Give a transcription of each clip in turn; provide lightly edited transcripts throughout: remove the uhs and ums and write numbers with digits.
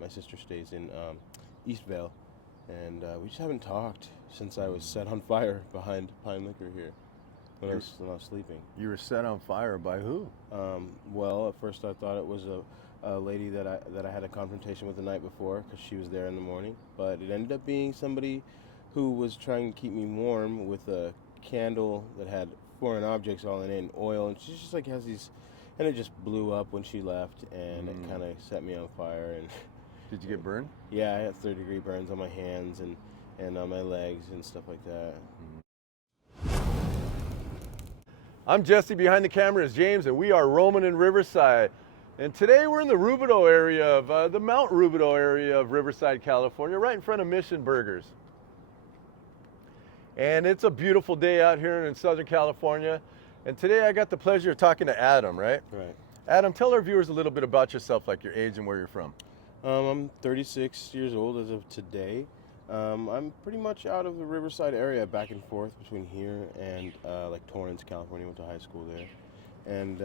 my sister stays in Eastvale, and we just haven't talked since I was set on fire behind Pine Liquor here when I was sleeping. You were set on fire by who? Well, at first I thought it was a lady that I had a confrontation with the night before because she was there in the morning, but it ended up being somebody who was trying to keep me warm with a candle that had foreign objects all in it and oil, and she just like has these, and it just blew up when she left, and it kind of set me on fire. And Did you get burned? yeah, I had third-degree burns on my hands and on my legs and stuff like that. I'm Jesse, behind the camera is James, and we are roaming in Riverside. And today we're in the Rubidoux area of, the Mount Rubidoux area of Riverside, California, right in front of Mission Burgers. And it's a beautiful day out here in Southern California. And today I got the pleasure of talking to Adam, right? Right. Adam, tell our viewers a little bit about yourself, like your age and where you're from. I'm 36 years old as of today. I'm pretty much out of the Riverside area, back and forth between here and like Torrance, California. Went to high school there, and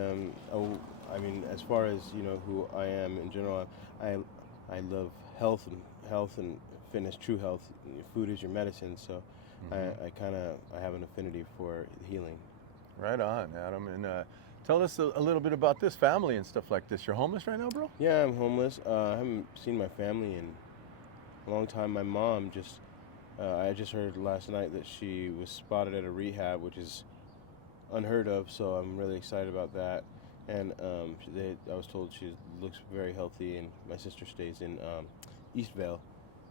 I mean, as far as who I am in general, I love health and fitness, true health. Food is your medicine, so I have an affinity for healing. Right on, Adam. And tell us a little bit about this family and stuff like this. You're homeless right now, bro? Yeah, I'm homeless. I haven't seen my family in a long time. My mom I just heard last night that she was spotted at a rehab, which is unheard of, so I'm really excited about that. And I was told she looks very healthy, and my sister stays in Eastvale,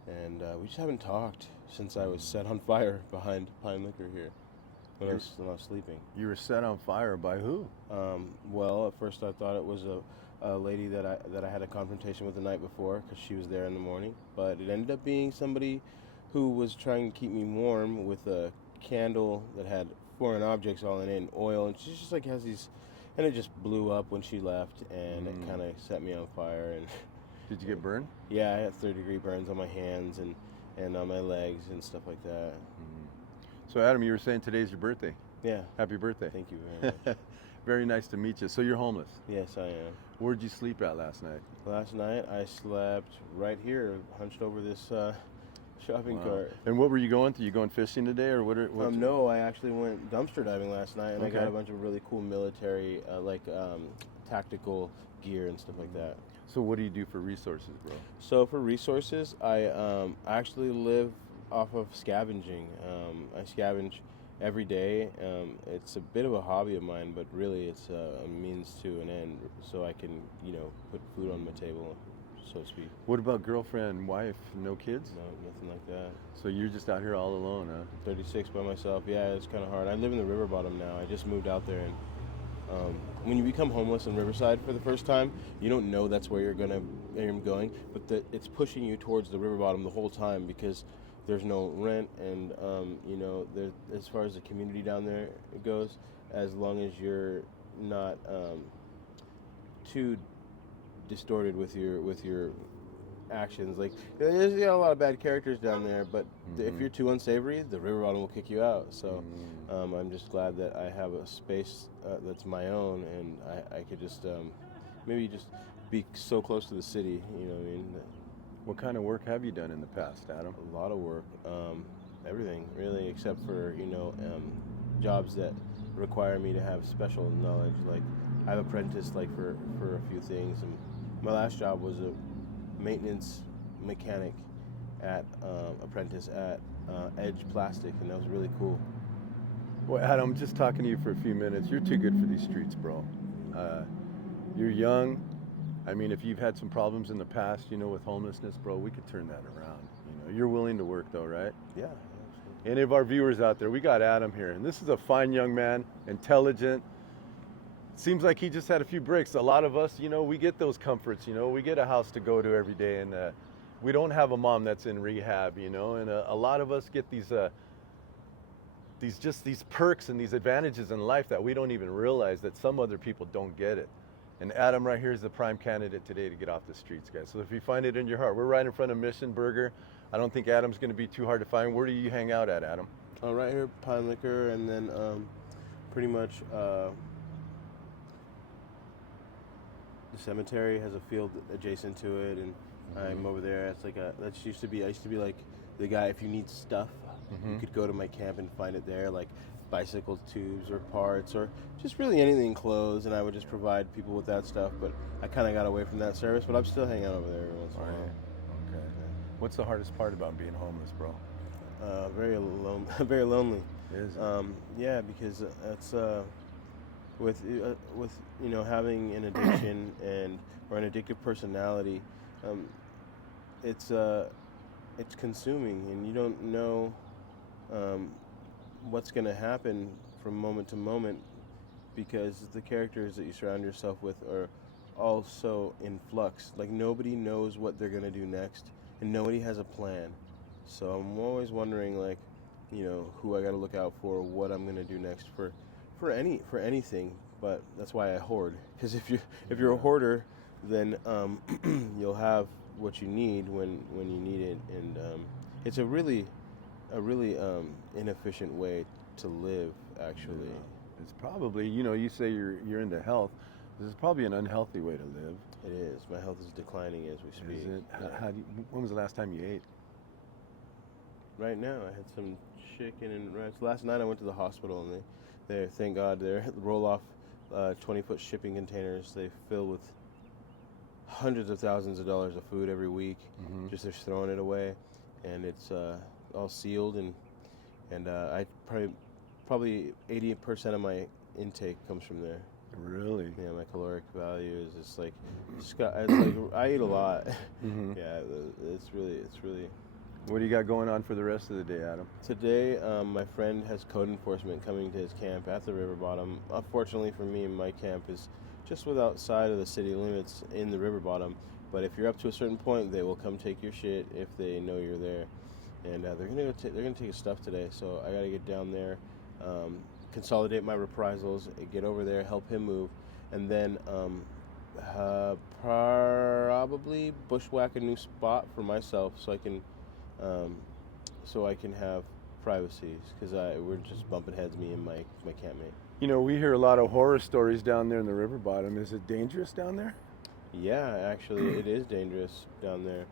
and we just haven't talked since I was set on fire behind Pine Liquor here when I was sleeping. You were set on fire by who? Well, at first I thought it was a lady that I had a confrontation with the night before because she was there in the morning, but it ended up being somebody who was trying to keep me warm with a candle that had foreign objects all in it and oil, and she just like has these, and it just blew up when she left, and it kind of set me on fire. And Did you get burned? yeah, I had third-degree burns on my hands and on my legs and stuff like that. So Adam, you were saying today's your birthday. Yeah. Happy birthday. Thank you very much. Very nice to meet you. So you're homeless. Yes, I am. Where'd you sleep at last night? Last night I slept right here, hunched over this shopping cart. And what were you going through? You going fishing today, or what? No, I actually went dumpster diving last night, and I got Okay. a bunch of really cool military, tactical gear and stuff like that. So what do you do for resources, bro? So for resources, I actually live off of scavenging. I scavenge every day. It's a bit of a hobby of mine, but really it's a means to an end, so I can put food on my table, so to speak. What about girlfriend, wife, no kids? No, nothing like that. So you're just out here all alone, huh? 36 by myself. Yeah, it's kind of hard. I live in the Riverbottom now. I just moved out there, and when you become homeless in Riverside for the first time, you don't know that's where you're going, but it's pushing you towards the Riverbottom the whole time because there's no rent, and as far as the community down there goes, as long as you're not too distorted with your actions. Like there's a lot of bad characters down there, but if you're too unsavory, the Riverbottom will kick you out. So I'm just glad that I have a space that's my own, and I could just maybe just be so close to the city. You know what I mean? What kind of work have you done in the past, Adam? A lot of work, everything really, except for jobs that require me to have special knowledge. Like I've apprenticed for a few things, and my last job was a maintenance mechanic apprentice at Edge Plastic, and that was really cool. Well, Adam, I'm just talking to you for a few minutes. You're too good for these streets, bro. You're young. I mean, if you've had some problems in the past, with homelessness, bro, we could turn that around. You're willing to work though, right? Yeah. Any of our viewers out there, we got Adam here, and this is a fine young man, intelligent. Seems like he just had a few breaks. A lot of us, we get those comforts, we get a house to go to every day, and we don't have a mom that's in rehab, and a lot of us get these perks and these advantages in life that we don't even realize that some other people don't get it. And Adam right here is the prime candidate today to get off the streets, guys. So if you find it in your heart, we're right in front of Mission Burger. I don't think Adam's going to be too hard to find. Where do you hang out at, Adam? Right here, Pine Liquor, and then pretty much the cemetery has a field adjacent to it, and I'm over there. It's like I used to be like the guy. If you need stuff, you could go to my camp and find it there, like bicycle tubes or parts or just really anything, clothes, and I would just provide people with that stuff. But I kind of got away from that service, but I'm still hanging out over there every once in a while. Okay. What's the hardest part about being homeless, bro? Very alone, very lonely. Is it? Yeah, because it's with having an addiction or an addictive personality, um, it's consuming, and you don't know what's going to happen from moment to moment, because the characters that you surround yourself with are also in flux. Like nobody knows what they're going to do next, and nobody has a plan. So I'm always wondering, like, who I got to look out for, what I'm going to do next for anything. But that's why I hoard, because if you're a hoarder, then you'll have what you need when you need it, and it's a really inefficient way to live, actually. Yeah. It's probably, you say you're into health. This is probably an unhealthy way to live. It is. My health is declining as we speak. Is it? When was the last time you ate? Right now, I had some chicken and rice. Last night, I went to the hospital, and they thank God, they're roll-off 20-foot shipping containers. They fill with hundreds of thousands of dollars of food every week. Just they're throwing it away, and it's all sealed, and I probably 80% of my intake comes from there. Really? Yeah, my caloric value is just like, I eat a lot. Yeah, it's really. What do you got going on for the rest of the day, Adam? Today, my friend has code enforcement coming to his camp at the Riverbottom. Unfortunately for me, my camp is just outside of the city limits in the Riverbottom. But if you're up to a certain point, they will come take your shit if they know you're there. And they're gonna take his stuff today. So I gotta get down there, consolidate my reprisals, get over there, help him move, and then probably bushwhack a new spot for myself so I can have privacy, because we're just bumping heads, me and my campmate. We hear a lot of horror stories down there in the Riverbottom. Is it dangerous down there? Yeah, actually, it is dangerous down there.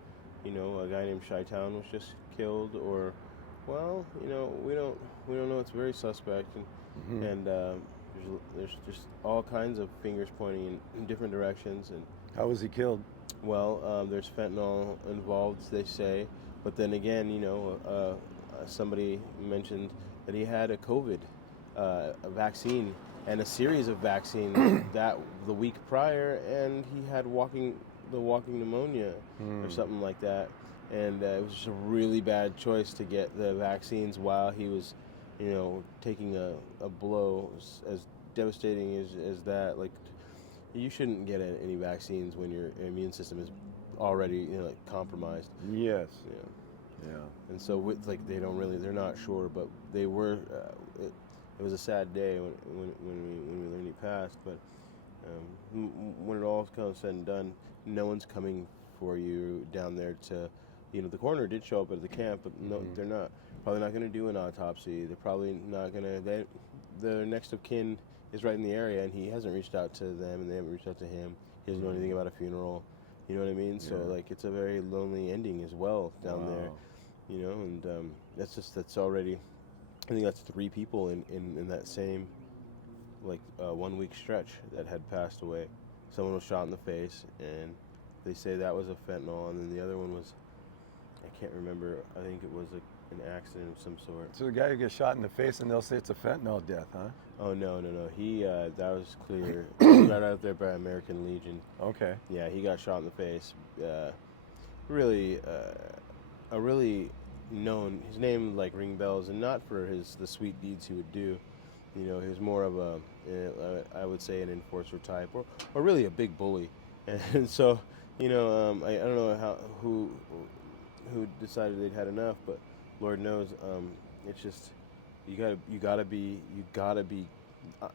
A guy named Chi-Town was just killed, or, well, we don't know. It's very suspect, and there's just all kinds of fingers pointing in different directions. And how was he killed? well, there's fentanyl involved, they say, but then again, somebody mentioned that he had a COVID a vaccine and a series of vaccines that the week prior, and he had walking pneumonia or something like that, and it was just a really bad choice to get the vaccines while he was, taking a blow as devastating as that. Like, you shouldn't get any vaccines when your immune system is already compromised. Yes. Yeah. And so they're not sure, but they were. It was a sad day when we learned he passed. But when it all kind of said and done, no one's coming for you down there to. The coroner did show up at the camp, but no, they're not. Probably not going to do an autopsy. They're probably not going to. Their next of kin is right in the area, and he hasn't reached out to them, and they haven't reached out to him. He doesn't know anything about a funeral. You know what I mean? Yeah. So it's a very lonely ending as well down there. And that's already. I think that's 3 people in that same 1 week stretch that had passed away. Someone was shot in the face, and they say that was a fentanyl, and then the other one was, I can't remember. I think it was an accident of some sort. So the guy who gets shot in the face, and they'll say it's a fentanyl death, huh? Oh no! He that was clear. Right out there by American Legion. Okay. Yeah, he got shot in the face. Really, a really known. His name ring bells, and not for the sweet deeds he would do. He was more of I would say an enforcer type, or really a big bully. And so, I don't know who decided they'd had enough, but Lord knows, it's just you gotta be.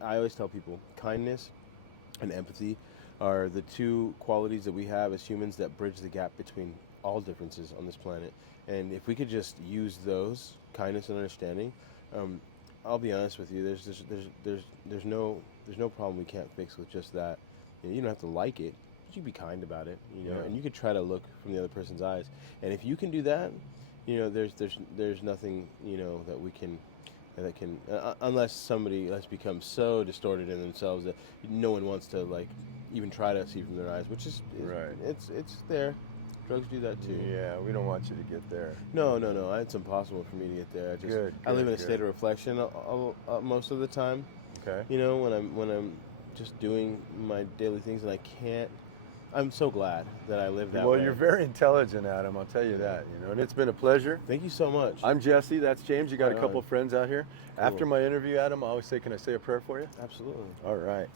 I always tell people, kindness and empathy are the 2 qualities that we have as humans that bridge the gap between all differences on this planet. And if we could just use those, kindness and understanding, I'll be honest with you. There's no problem we can't fix with just that. You don't have to like it. you be kind about it, you know, Yeah. and you could try to look from the other person's eyes. And if you can do that, you know, there's nothing, you know, that can unless somebody has become so distorted in themselves that no one wants to like even try to see from their eyes, which is Right. It's there. Drugs do that too. Yeah, we don't want you to get there. No. It's impossible for me to get there. I live in a state of reflection most of the time. Okay. You know, when I'm just doing my daily things, and I can't. I'm so glad that I live that way. Well, you're very intelligent, Adam. I'll tell you that. You know, and it's been a pleasure. Thank you so much. I'm Jesse. That's James. You got Right a couple on. friends out here. Cool. After my interview, Adam, I always say, "Can I say a prayer for you?" Absolutely. All right.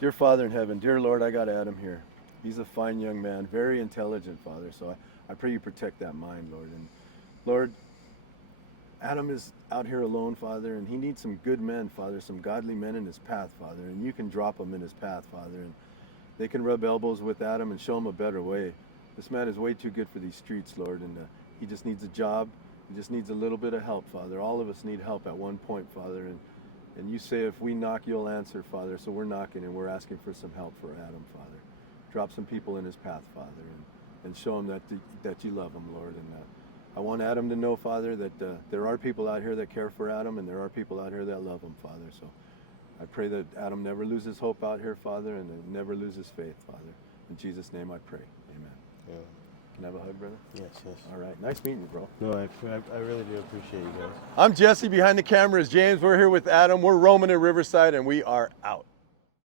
Dear Father in heaven, dear Lord, I got Adam here. He's a fine young man, very intelligent, Father. So I pray you protect that mind, Lord. And Lord, Adam is out here alone, Father, and he needs some good men, Father, some godly men in his path, Father. And you can drop them in his path, Father, and they can rub elbows with Adam and show him a better way. This man is way too good for these streets, Lord, and he just needs a job. He just needs a little bit of help, Father. All of us need help at one point, Father, and you say if we knock, you'll answer, Father. So we're knocking and we're asking for some help for Adam, Father. Drop some people in his path, Father, and show him that you love him, Lord. And I want Adam to know, Father, that there are people out here that care for Adam, and there are people out here that love him, Father. So I pray that Adam never loses hope out here, Father, and never loses faith, Father. In Jesus' name I pray. Amen. Yeah. Can I have a hug, brother? Yes. All right. Nice meeting you, bro. No, I really do appreciate you guys. I'm Jesse. Behind the camera is James. We're here with Adam. We're roaming in Riverside, and we are out.